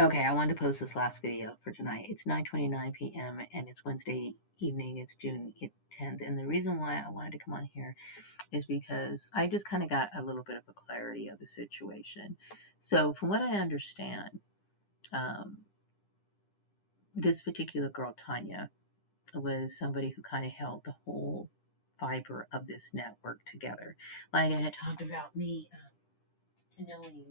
Okay, I wanted to post this last video for tonight. It's 9:29 p.m. and it's Wednesday evening. It's June 10th. And the reason why I wanted to come on here is because I just kind of got a little bit of a clarity of the situation. So, from what I understand, um, this particular girl, Tanya, was somebody who kind of held the whole fiber of this network together. Like I had talked about me knowing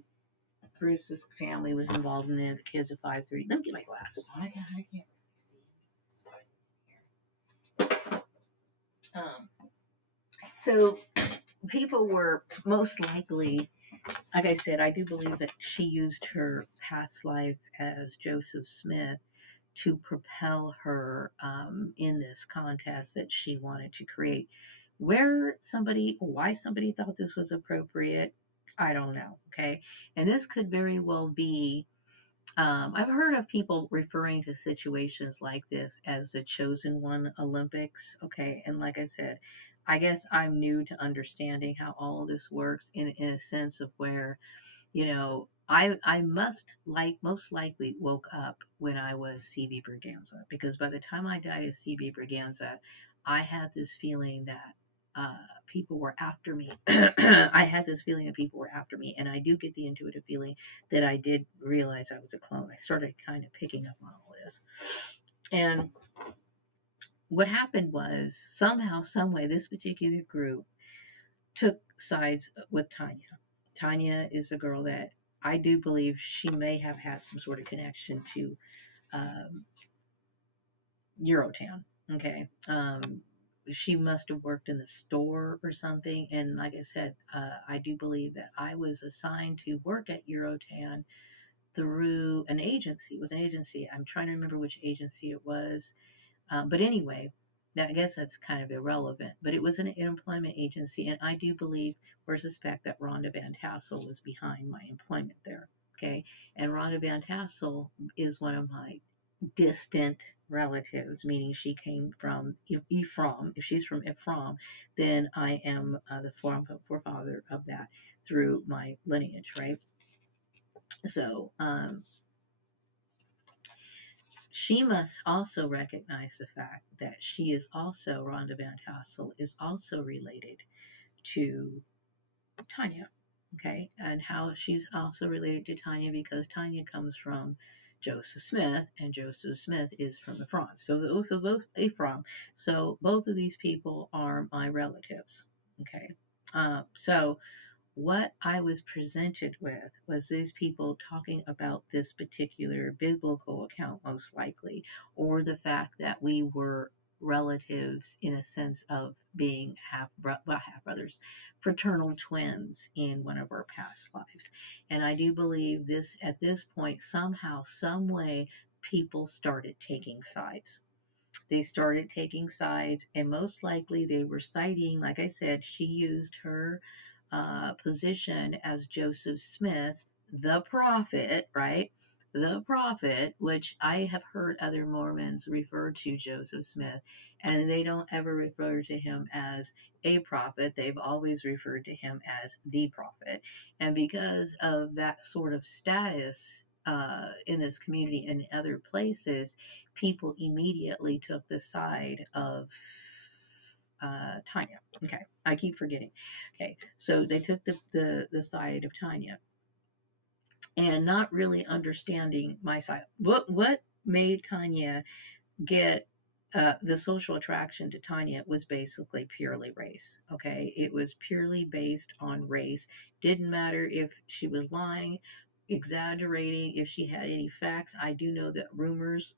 Bruce's family was involved in it. The kids at 5:30. Let me get my glasses on. I can't really see. So people were most likely, like I said, I do believe that she used her past life as Joseph Smith to propel her in this contest that she wanted to create. Why somebody thought this was appropriate, I don't know. Okay. And this could very well be I've heard of people referring to situations like this as the chosen one Olympics. Okay. And like I said, I guess I'm new to understanding how all of this works in a sense of where, I most likely woke up when I was CB Braganza, because by the time I died of CB Braganza, I had this feeling that people were after me. I had this feeling that people were after me, and I do get the intuitive feeling that I did realize I was a clone. I started kind of picking up on all this. And what happened was somehow, some way, this particular group took sides with Tanya. Tanya is a girl that I do believe she may have had some sort of connection to um, Eurotown. Okay. She must have worked in the store or something. And like I said, I do believe that I was assigned to work at Eurotown through an agency. It was an agency. I'm trying to remember which agency it was. But anyway, I guess that's kind of irrelevant. But it was an employment agency, and I do believe or suspect that Rhonda Van Tassel was behind my employment there. Okay, and Rhonda Van Tassel is one of my distant relatives, meaning she came from Ephraim. If she's from Ephraim, then I am the forefather of that through my lineage, right? So she must also recognize the fact that she is also, Rhonda Van Tassel, is also related to Tanya. Okay, and how she's also related to Tanya because Tanya comes from Joseph Smith, and Joseph Smith is from Ephraim. So both Ephraim. So both of these people are my relatives. Okay, so what I was presented with was these people talking about this particular biblical account, most likely, or the fact that we were relatives in a sense of being half brothers, fraternal twins in one of our past lives. And I do believe this at this point, somehow, some way, people started taking sides. They started taking sides, and most likely they were citing, like I said, she used her position as Joseph Smith, the prophet, right? The prophet, which I have heard other Mormons refer to Joseph Smith, and they don't ever refer to him as a prophet. They've always referred to him as the prophet. And because of that sort of status in this community and other places, people immediately took the side of Tanya. Okay, I keep forgetting. Okay, so they took the side of Tanya and not really understanding my side. What made Tanya get the social attraction to Tanya was basically purely race. Okay, it was purely based on race. Didn't matter if she was lying, exaggerating, if she had any facts. I do know that rumors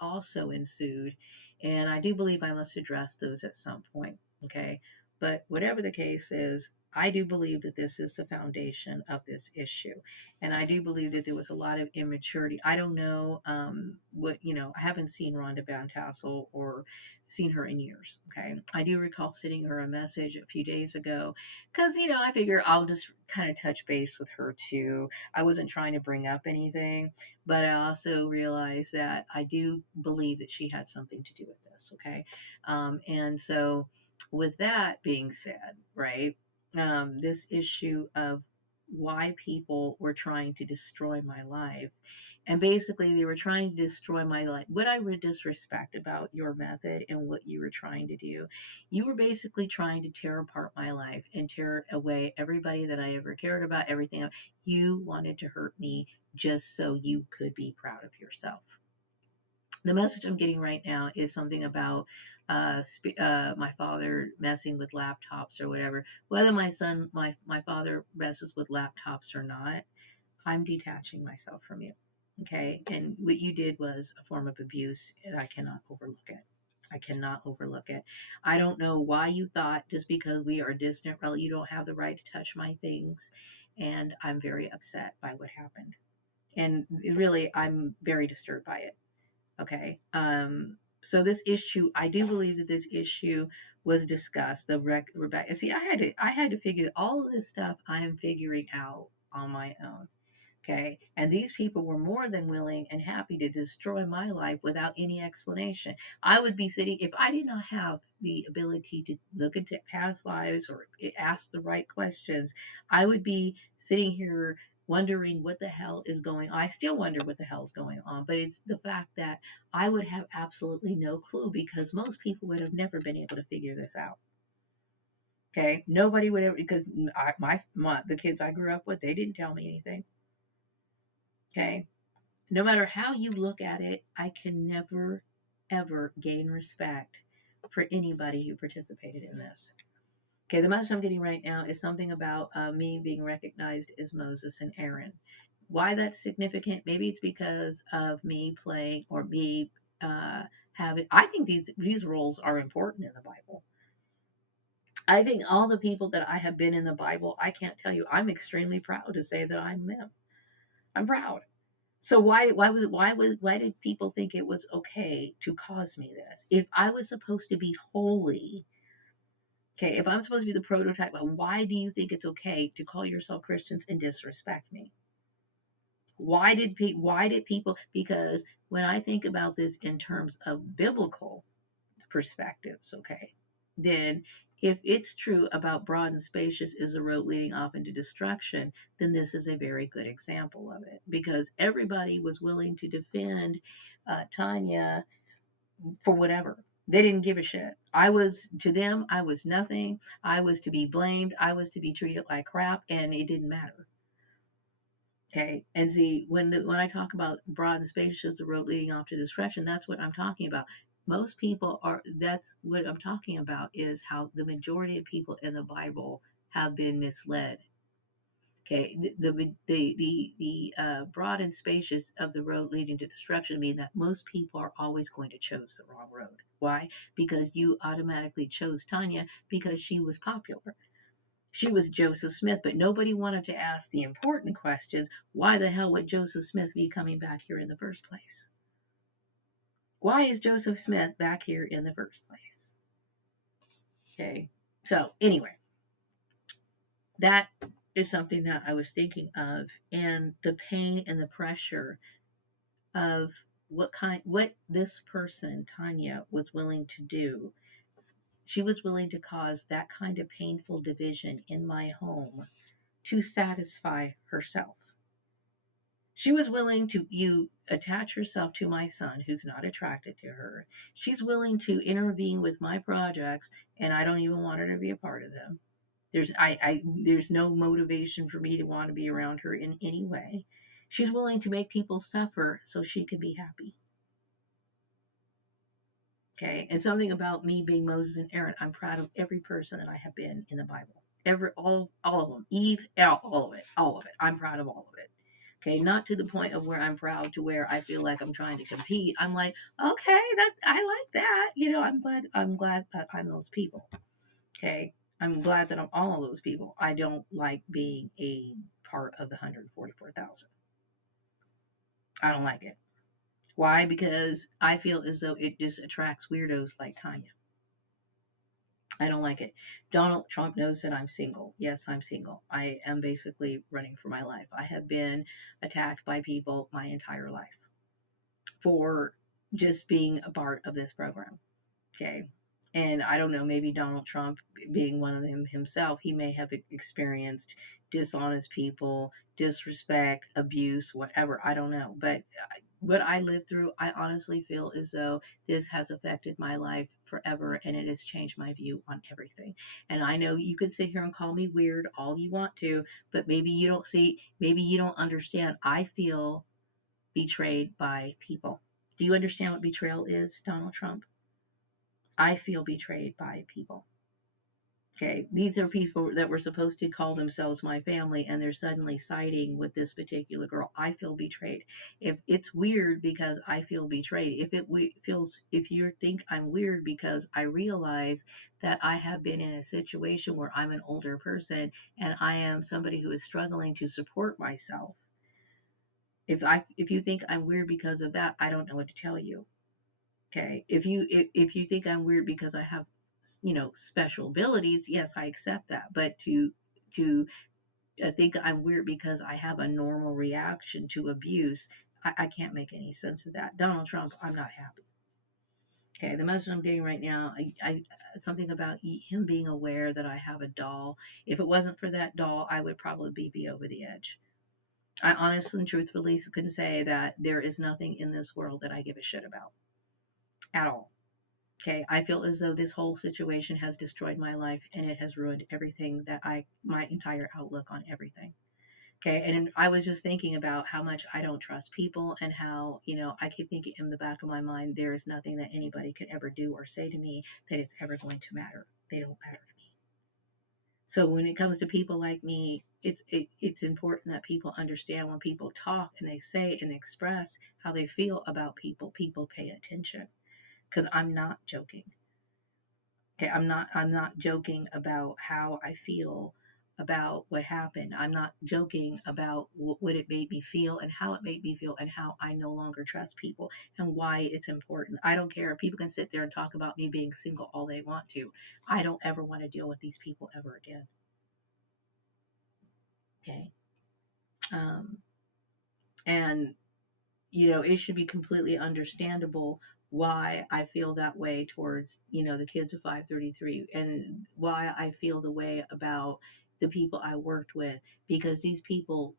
also ensued, and I do believe I must address those at some point. Okay, but whatever the case is, I do believe that this is the foundation of this issue. And I do believe that there was a lot of immaturity. I don't know I haven't seen Rhonda Van Tassel or seen her in years. Okay. I do recall sending her a message a few days ago because, I figure I'll just kind of touch base with her too. I wasn't trying to bring up anything, but I also realized that I do believe that she had something to do with this. Okay. And so, with that being said, right, this issue of why people were trying to destroy my life And basically, they were trying to destroy my life. What I would disrespect about your method and what you were trying to do, you were basically trying to tear apart my life and tear away everybody that I ever cared about, everything. You wanted to hurt me just so you could be proud of yourself. The message I'm getting right now is something about my father messing with laptops or whatever. Whether my father messes with laptops or not, I'm detaching myself from you. Okay. And what you did was a form of abuse, and I cannot overlook it. I cannot overlook it. I don't know why you thought just because we are distant, well, you don't have the right to touch my things. And I'm very upset by what happened. And really, I'm very disturbed by it. Okay. So this issue, I do believe that this issue was discussed. Rebecca. See, I had to figure all of this stuff. I am figuring out on my own. Okay. And these people were more than willing and happy to destroy my life without any explanation. I would be sitting, if I did not have the ability to look into past lives or ask the right questions, I would be sitting here wondering what the hell is going on. I still wonder what the hell is going on, but it's the fact that I would have absolutely no clue because most people would have never been able to figure this out. Okay. Nobody would ever, because the kids I grew up with, they didn't tell me anything. Okay. No matter how you look at it, I can never, ever gain respect for anybody who participated in this. Okay, the message I'm getting right now is something about me being recognized as Moses and Aaron. Why that's significant? Maybe it's because of me playing or me having. I think these roles are important in the Bible. I think all the people that I have been in the Bible, I can't tell you. I'm extremely proud to say that I'm them. I'm proud. So why did people think it was okay to cause me this? If I was supposed to be holy, okay, if I'm supposed to be the prototype, why do you think it's okay to call yourself Christians and disrespect me? Why did people? Because when I think about this in terms of biblical perspectives, okay, then if it's true about broad and spacious is a road leading off into destruction, then this is a very good example of it because everybody was willing to defend Tanya for whatever. They didn't give a shit. To them, I was nothing. I was to be blamed. I was to be treated like crap, and it didn't matter. Okay, and see when I talk about broad and spacious, the road leading off to destruction, that's what I'm talking about. Most people are. That's what I'm talking about is how the majority of people in the Bible have been misled. Okay, the broad and spacious of the road leading to destruction mean that most people are always going to choose the wrong road. Why? Because you automatically chose Tanya because she was popular. She was Joseph Smith, but nobody wanted to ask the important questions. Why the hell would Joseph Smith be coming back here in the first place? Why is Joseph Smith back here in the first place? Okay. So, anyway, that is something that I was thinking of, and the pain and the pressure of what this person, Tanya, was willing to do. She was willing to cause that kind of painful division in my home to satisfy herself. She was willing to attach herself to my son who's not attracted to her. She's willing to intervene with my projects and I don't even want her to be a part of them. There's no motivation for me to want to be around her in any way. She's willing to make people suffer so she can be happy. Okay, and something about me being Moses and Aaron, I'm proud of every person that I have been in the Bible. All of them. Eve, all of it. I'm proud of all of it. Okay, not to the point of where I'm proud to where I feel like I'm trying to compete. I'm like, okay, that I like that. I'm glad that I'm those people. Okay, I'm glad that I'm all of those people. I don't like being a part of the 144,000. I don't like it. Why? Because I feel as though it just attracts weirdos like Tanya. I don't like it. Donald Trump knows that I'm single. Yes, I'm single. I am basically running for my life. I have been attacked by people my entire life for just being a part of this program. Okay. And I don't know, maybe Donald Trump being one of them himself, he may have experienced dishonest people, disrespect, abuse, whatever. I don't know. But what I lived through, I honestly feel as though this has affected my life forever and it has changed my view on everything. And I know you can sit here and call me weird all you want to, but maybe you don't see, maybe you don't understand. I feel betrayed by people. Do you understand what betrayal is, Donald Trump? I feel betrayed by people. Okay, these are people that were supposed to call themselves my family, and they're suddenly siding with this particular girl. I feel betrayed. If it's weird because I feel betrayed, if feels, if you think I'm weird because I realize that I have been in a situation where I'm an older person and I am somebody who is struggling to support myself. If you think I'm weird because of that, I don't know what to tell you. Okay, if you think I'm weird because I have special abilities, yes, I accept that. But to think I'm weird because I have a normal reaction to abuse, I can't make any sense of that. Donald Trump, I'm not happy. Okay, the message I'm getting right now, I something about him being aware that I have a doll. If it wasn't for that doll, I would probably be over the edge. I honestly and truthfully can say that there is nothing in this world that I give a shit about at all. Okay, I feel as though this whole situation has destroyed my life and it has ruined everything my entire outlook on everything. Okay, and I was just thinking about how much I don't trust people and how, I keep thinking in the back of my mind, there is nothing that anybody could ever do or say to me that it's ever going to matter. They don't matter to me. So when it comes to people like me, it's important that people understand when people talk and they say and express how they feel about people, people pay attention because I'm not joking. Okay, I'm not joking about how I feel about what happened. I'm not joking about what it made me feel and how it made me feel and how I no longer trust people and why it's important. I don't care. People can sit there and talk about me being single all they want to. I don't ever want to deal with these people ever again. Okay. Um, and it should be completely understandable why I feel that way towards, the kids of 533 and why I feel the way about the people I worked with because these people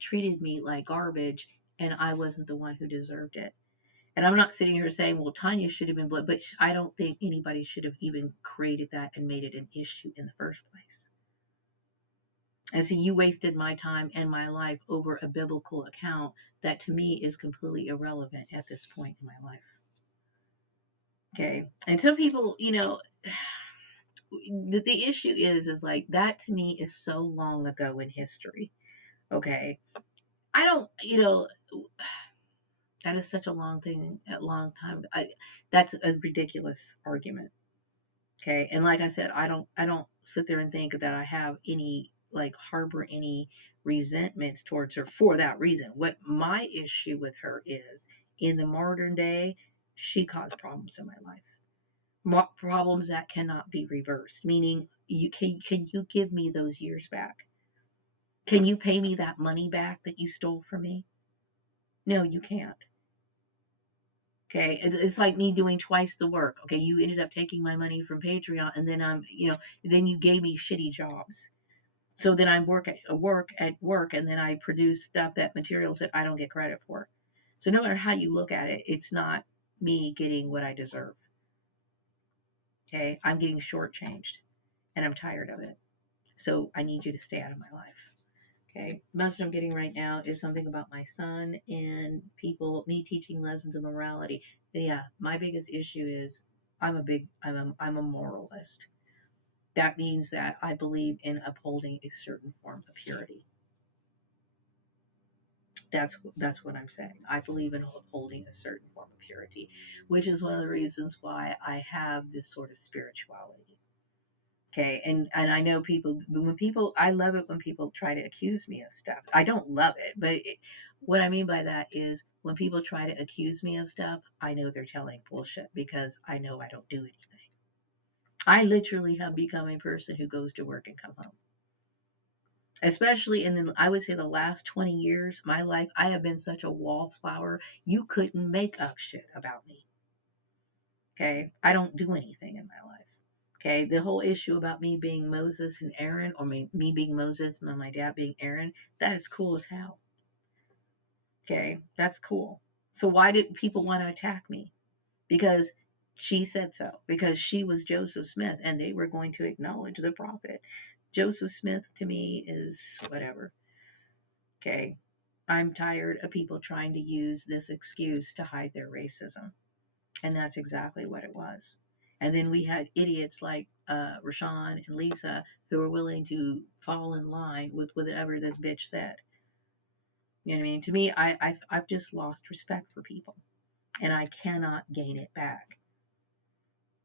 treated me like garbage and I wasn't the one who deserved it. And I'm not sitting here saying, well, Tanya should have been blood, but I don't think anybody should have even created that and made it an issue in the first place. And see, you wasted my time and my life over a biblical account that to me is completely irrelevant at this point in my life. Okay. And some people, the issue is like that to me is so long ago in history. Okay. I don't, that is such a long time. That's a ridiculous argument. Okay. And like I said, I don't sit there and think that I have any like harbor any resentments towards her for that reason. What my issue with her is in the modern day, she caused problems in my life. Problems that cannot be reversed, meaning can you give me those years back? Can you pay me that money back that you stole from me? No, you can't. Okay, it's like me doing twice the work. Okay, you ended up taking my money from Patreon, and then you gave me shitty jobs. So then I work, and then I produce stuff that materials that I don't get credit for. So no matter how you look at it, it's not me getting what I deserve. Okay, I'm getting shortchanged, and I'm tired of it. So I need you to stay out of my life. Okay, the message I'm getting right now is something about my son and me teaching lessons of morality. Yeah, my biggest issue is I'm a moralist. That means that I believe in upholding a certain form of purity. That's what I'm saying. I believe in upholding a certain form of purity, which is one of the reasons why I have this sort of spirituality. Okay, and I know I love it when people try to accuse me of stuff. I don't love it, but what I mean by that is when people try to accuse me of stuff, I know they're telling bullshit because I know I don't do anything. I literally have become a person who goes to work and come home. Especially I would say the last 20 years, my life, I have been such a wallflower. You couldn't make up shit about me. Okay, I don't do anything in my life. Okay, the whole issue about me being Moses and Aaron, or me being Moses and my dad being Aaron, that is cool as hell. Okay, that's cool. So why did people want to attack me? Because she said so, because she was Joseph Smith and they were going to acknowledge the prophet. Joseph Smith to me is whatever. Okay, I'm tired of people trying to use this excuse to hide their racism. And that's exactly what it was. And then we had idiots like Rashawn and Lisa who were willing to fall in line with whatever this bitch said. You know what I mean? To me, I've just lost respect for people, and I cannot gain it back.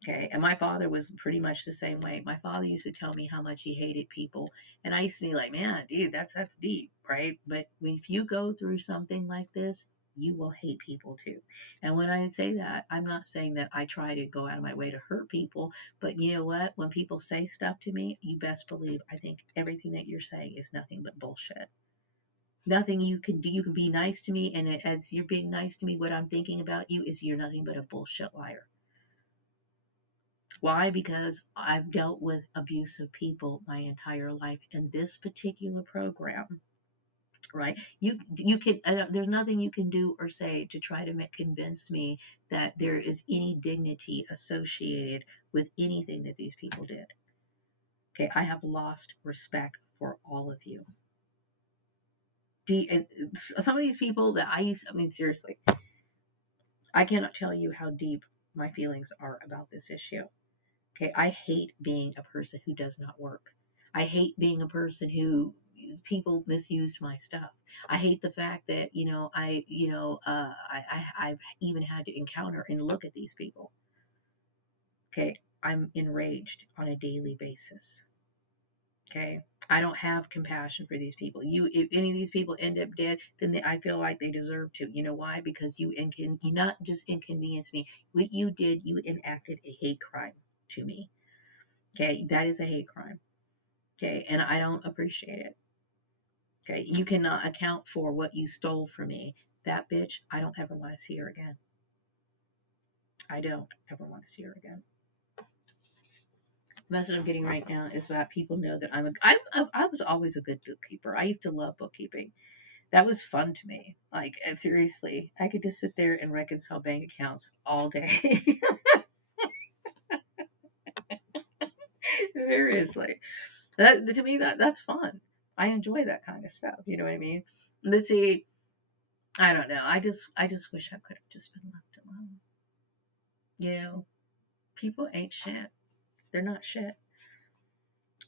Okay, and my father was pretty much the same way. My father used to tell me how much he hated people, and I used to be like, man, dude, that's deep, right? But if you go through something like this, you will hate people too. And when I say that, I'm not saying that I try to go out of my way to hurt people, but you know what? When people say stuff to me, you best believe I think everything that you're saying is nothing but bullshit. Nothing you can do. You can be nice to me, and as you're being nice to me, what I'm thinking about you is you're nothing but a bullshit liar. Why? Because I've dealt with abusive people my entire life in this particular program, right? You can there's nothing you can do or say to try to convince me that there is any dignity associated with anything that these people did. Okay, I have lost respect for all of you. And some of these people that I mean, seriously, I cannot tell you how deep my feelings are about this issue. Okay, I hate being a person who does not work. I hate being a person who people misused my stuff. I hate the fact that I've even had to encounter and look at these people. Okay, I'm enraged on a daily basis. Okay, I don't have compassion for these people. If any of these people end up dead, then I feel like they deserve to. You know why? Because you not just inconvenienced me. What you did, you enacted a hate crime to me. Okay, that is a hate crime. Okay, and I don't appreciate it. Okay, you cannot account for what you stole from me. That bitch, I don't ever want to see her again. I don't ever want to see her again. The message I'm getting right now is that people know that I was always a good bookkeeper. I used to love bookkeeping. That was fun to me. Like, seriously, I could just sit there and reconcile bank accounts all day. Seriously, to me that's fun. I enjoy that kind of stuff. You know what I mean? But see, I don't know. I just wish I could have just been left alone. You know, people ain't shit. They're not shit.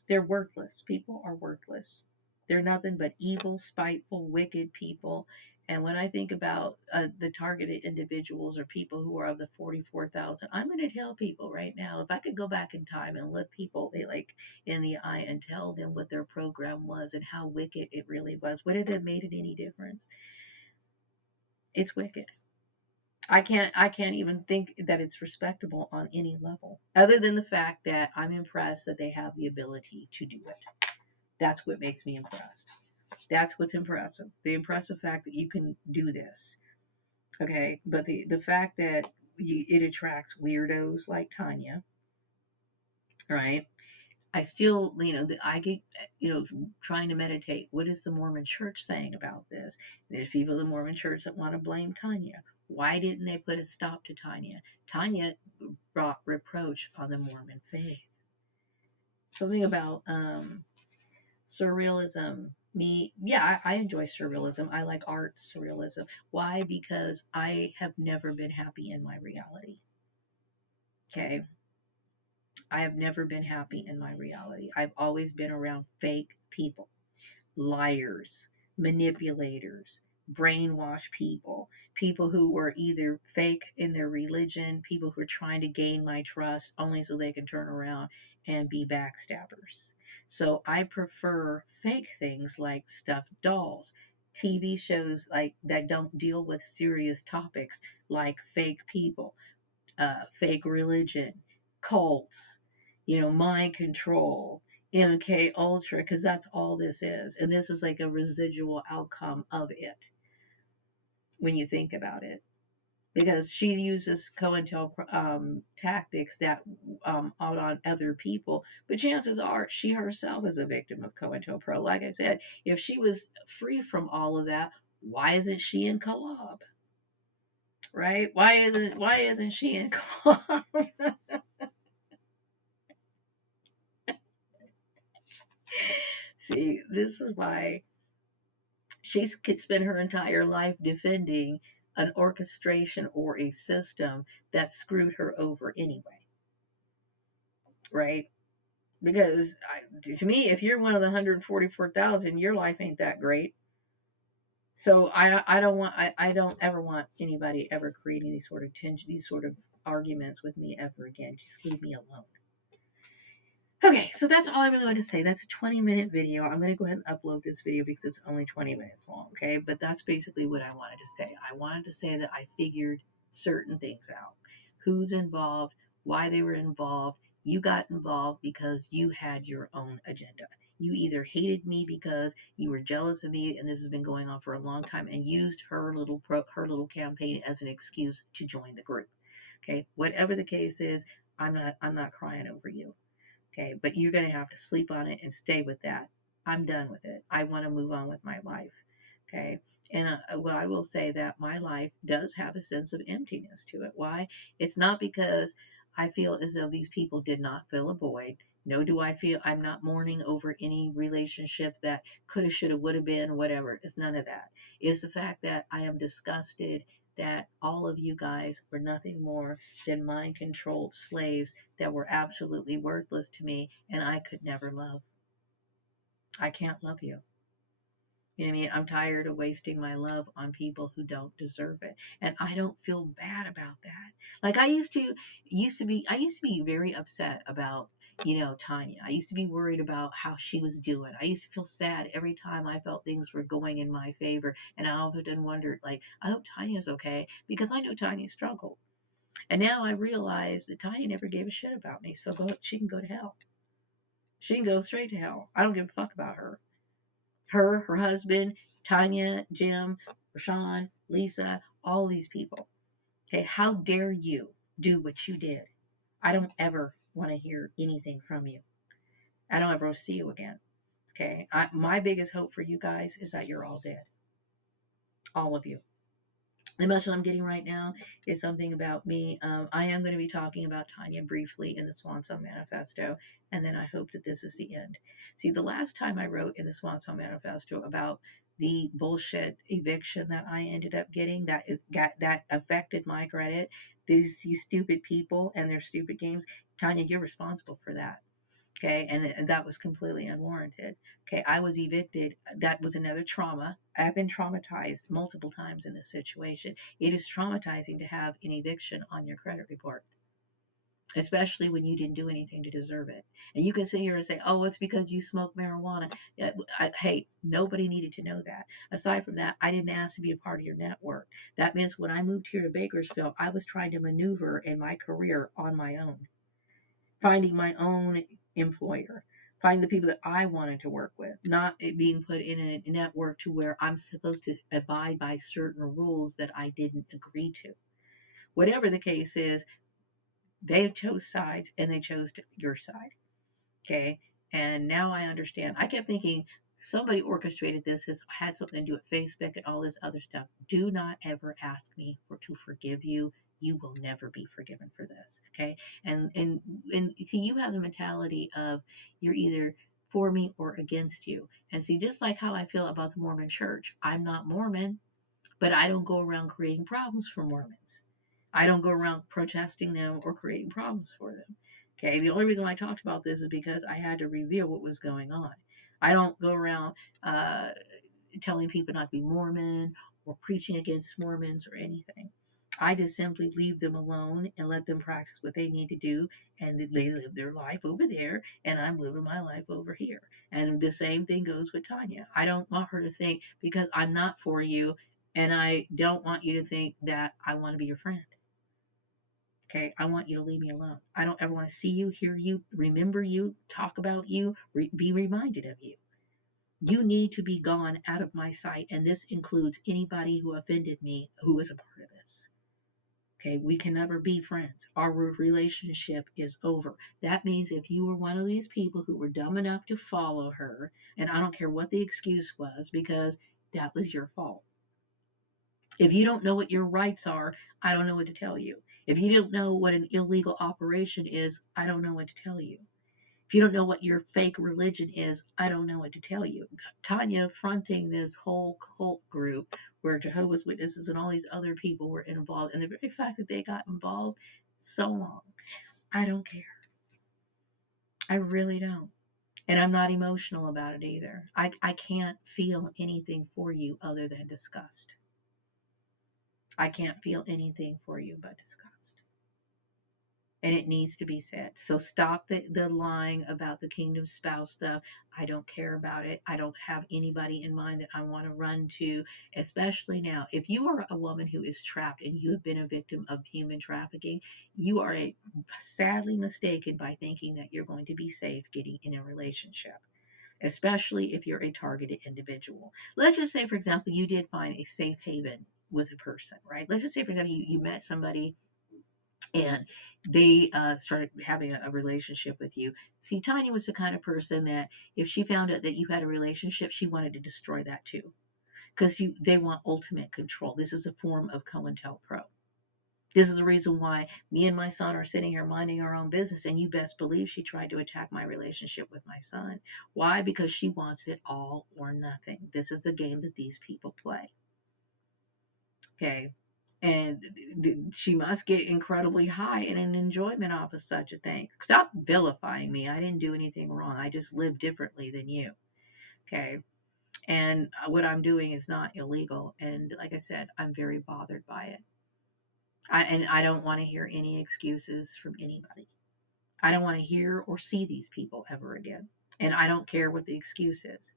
They're worthless. People are worthless. They're nothing but evil, spiteful, wicked people. And when I think about the targeted individuals or people who are of the 44,000, I'm going to tell people right now, if I could go back in time and look people like in the eye and tell them what their program was and how wicked it really was, would it have made it any difference? It's wicked. I can't even think that it's respectable on any level, other than the fact that I'm impressed that they have the ability to do it. That's what makes me impressed. That's what's impressive. The impressive fact that you can do this. Okay, but the fact that it attracts weirdos like Tanya, right? I still, I get, trying to meditate. What is the Mormon Church saying about this? There's people in the Mormon Church that want to blame Tanya. Why didn't they put a stop to Tanya? Tanya brought reproach on the Mormon faith. Something about surrealism. I enjoy surrealism. I like art surrealism. Why? Because I have never been happy in my reality. Okay, I have never been happy in my reality. I've always been around fake people, liars, manipulators, brainwashed people, people who were either fake in their religion, people who are trying to gain my trust only so they can turn around and be backstabbers. So I prefer fake things like stuffed dolls, TV shows like that don't deal with serious topics like fake people, fake religion, cults, mind control, MK Ultra, because that's all this is, and this is like a residual outcome of it when you think about it. because she uses tactics that out on other people. But chances are she herself is a victim of COINTELPRO. Like I said, if she was free from all of that, why isn't she in collab? Right? Why isn't she in collab? See, this is why she could spend her entire life defending an orchestration or a system that screwed her over anyway, right? Because to me, if you're one of the 144,000, your life ain't that great. So I don't ever want anybody ever creating these sort of tension, these sort of arguments with me ever again. Just leave me alone. Okay, so that's all I really want to say. That's a 20-minute video. I'm going to go ahead and upload this video because it's only 20 minutes long, okay? But that's basically what I wanted to say. I wanted to say that I figured certain things out. Who's involved, why they were involved. You got involved because you had your own agenda. You either hated me because you were jealous of me, and this has been going on for a long time, and used her little campaign as an excuse to join the group. Okay, whatever the case is, I'm not crying over you. Okay, but you're going to have to sleep on it and stay with that. I'm done with it. I want to move on with my life. Okay, and well, I will say that my life does have a sense of emptiness to it. Why? It's not because I feel as though these people did not fill a void. No, do I feel I'm not mourning over any relationship that coulda, shoulda, woulda been, whatever. It's none of that. It's the fact that I am disgusted that all of you guys were nothing more than mind controlled slaves that were absolutely worthless to me and I could never love. I can't love you. You know what I mean? I'm tired of wasting my love on people who don't deserve it. And I don't feel bad about that. Like I used to be very upset about, Tanya. I used to be worried about how she was doing. I used to feel sad every time I felt things were going in my favor. And I often wondered, like, I hope Tanya's okay because I know Tanya struggled. And now I realize that Tanya never gave a shit about me. So she can go to hell. She can go straight to hell. I don't give a fuck about her. Her husband, Tanya, Jim, Rashawn, Lisa, all these people. Okay, how dare you do what you did? I don't ever want to hear anything from you. I don't ever see you again. Okay, my biggest hope for you guys is that you're all dead. All of you. The message I'm getting right now is something about me. I am going to be talking about Tanya briefly in the Swan Song Manifesto, and then I hope that this is the end. See, the last time I wrote in the Swan Song Manifesto about the bullshit eviction that I ended up getting, that affected my credit. These stupid people and their stupid games. Tanya, you're responsible for that. Okay, and that was completely unwarranted. Okay, I was evicted. That was another trauma. I've been traumatized multiple times in this situation. It is traumatizing to have an eviction on your credit report, especially when you didn't do anything to deserve it. And you can sit here and say, oh, it's because you smoke marijuana. Hey, nobody needed to know that. Aside from that, I didn't ask to be a part of your network. That means when I moved here to Bakersfield, I was trying to maneuver in my career on my own, finding my own employer, finding the people that I wanted to work with, not being put in a network to where I'm supposed to abide by certain rules that I didn't agree to. Whatever the case is, they chose sides and they chose your side. Okay. And now I understand. I kept thinking somebody orchestrated this, has had something to do with Facebook and all this other stuff. Do not ever ask me to forgive you. You will never be forgiven for this. Okay. And see, you have the mentality of you're either for me or against you. And see, just like how I feel about the Mormon church, I'm not Mormon, but I don't go around creating problems for Mormons. I don't go around protesting them or creating problems for them. Okay, the only reason why I talked about this is because I had to reveal what was going on. I don't go around telling people not to be Mormon or preaching against Mormons or anything. I just simply leave them alone and let them practice what they need to do, and they live their life over there, and I'm living my life over here. And the same thing goes with Tanya. I don't want her to think because I'm not for you, and I don't want you to think that I want to be your friend. Okay, I want you to leave me alone. I don't ever want to see you, hear you, remember you, talk about you, be reminded of you. You need to be gone out of my sight, and this includes anybody who offended me who was a part of this. Okay, we can never be friends. Our relationship is over. That means if you were one of these people who were dumb enough to follow her, and I don't care what the excuse was, because that was your fault. If you don't know what your rights are, I don't know what to tell you. If you don't know what an illegal operation is, I don't know what to tell you. If you don't know what your fake religion is, I don't know what to tell you. Tanya fronting this whole cult group where Jehovah's Witnesses and all these other people were involved, and the very fact that they got involved so long, I don't care. I really don't. And I'm not emotional about it either. I can't feel anything for you other than disgust. I can't feel anything for you but disgust. And it needs to be said. So stop the lying about the kingdom spouse stuff. I don't care about it. I don't have anybody in mind that I want to run to, especially now. If you are a woman who is trapped and you have been a victim of human trafficking, you are sadly mistaken by thinking that you're going to be safe getting in a relationship, especially if you're a targeted individual. Let's just say, for example, you did find a safe haven with a person, right? Let's just say, for example, you met somebody and they started having a relationship with you. See, Tanya was the kind of person that if she found out that you had a relationship, she wanted to destroy that too, because they want ultimate control. This is a form of COINTELPRO. This is the reason why me and my son are sitting here minding our own business, and you best believe she tried to attack my relationship with my son. Why? Because she wants it all or nothing. This is the game that these people play. Okay. And she must get incredibly high in an enjoyment off of such a thing. Stop vilifying me. I didn't do anything wrong. I just live differently than you. Okay. And what I'm doing is not illegal. And like I said, I'm very bothered by it. And I don't want to hear any excuses from anybody. I don't want to hear or see these people ever again. And I don't care what the excuse is.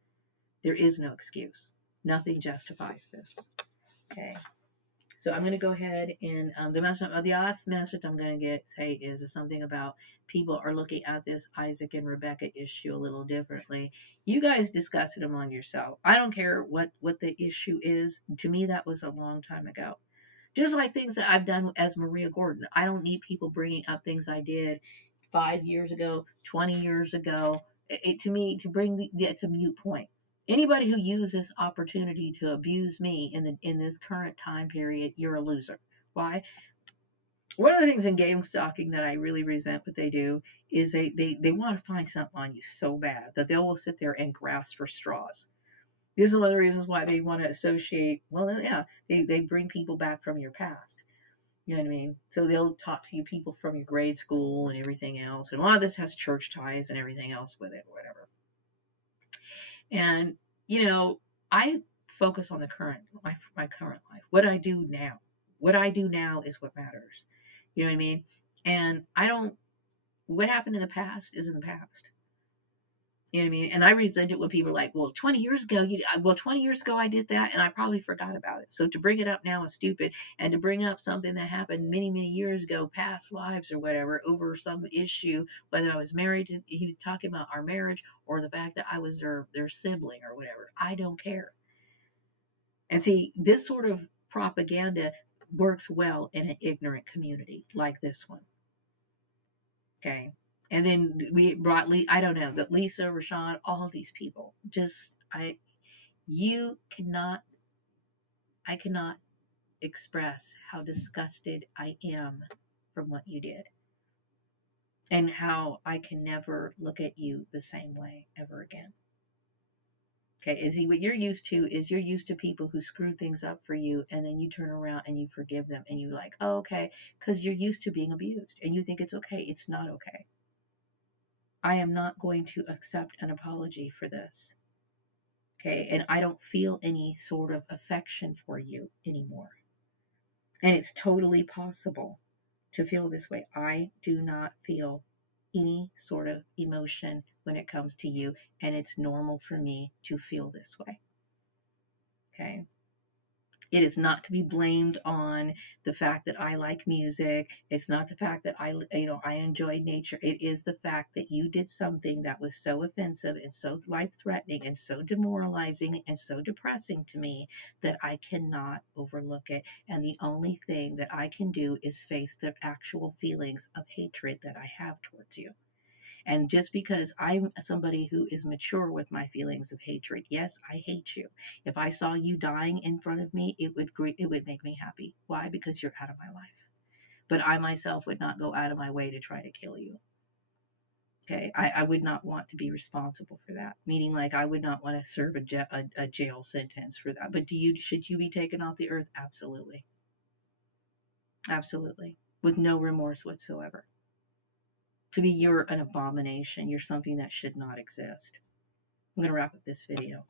There is no excuse. Nothing justifies this. Okay. So I'm going to go ahead and the last message I'm going to say is something about people are looking at this Isaac and Rebecca issue a little differently. You guys discuss it among yourself. I don't care what the issue is. To me, that was a long time ago. Just like things that I've done as Maria Gordon. I don't need people bringing up things I did 5 years ago, 20 years ago. To me, to bring it's a mute point. Anybody who uses this opportunity to abuse me in this current time period, you're a loser. Why? One of the things in game stalking that I really resent what they do is they want to find something on you so bad that they will sit there and grasp for straws. This is one of the reasons why they want to associate. Well, yeah, they bring people back from your past. You know what I mean? So they'll talk to you people from your grade school and everything else. And a lot of this has church ties and everything else with it, or whatever. And, I focus on my current life. What I do now. What I do now is what matters. You know what I mean? And what happened in the past is in the past. You know what I mean? And I resent it when people are like, well, 20 years ago, 20 years ago I did that and I probably forgot about it. So to bring it up now is stupid. And to bring up something that happened many, many years ago, past lives or whatever, over some issue, whether I was married to, he was talking about our marriage or the fact that I was their sibling or whatever. I don't care. And see, this sort of propaganda works well in an ignorant community like this one. Okay. And then we brought I don't know, that Lisa, Rashawn, all of these people. You cannot, I cannot express how disgusted I am from what you did. And how I can never look at you the same way ever again. Okay, what you're used to is you're used to people who screwed things up for you, and then you turn around and you forgive them, and you're like, oh, okay, because you're used to being abused, and you think it's okay. It's not okay. I am not going to accept an apology for this. Okay, and I don't feel any sort of affection for you anymore. And it's totally possible to feel this way. I do not feel any sort of emotion when it comes to you, and it's normal for me to feel this way. Okay. It is not to be blamed on the fact that I like music. It's not the fact that I enjoy nature. It is the fact that you did something that was so offensive and so life-threatening and so demoralizing and so depressing to me that I cannot overlook it. And the only thing that I can do is face the actual feelings of hatred that I have towards you. And just because I'm somebody who is mature with my feelings of hatred, yes, I hate you. If I saw you dying in front of me, it would make me happy. Why? Because you're out of my life. But I myself would not go out of my way to try to kill you. Okay, I would not want to be responsible for that. Meaning, like, I would not want to serve a jail sentence for that. But should you be taken off the earth? Absolutely, absolutely, with no remorse whatsoever. To me, you're an abomination. You're something that should not exist. I'm going to wrap up this video.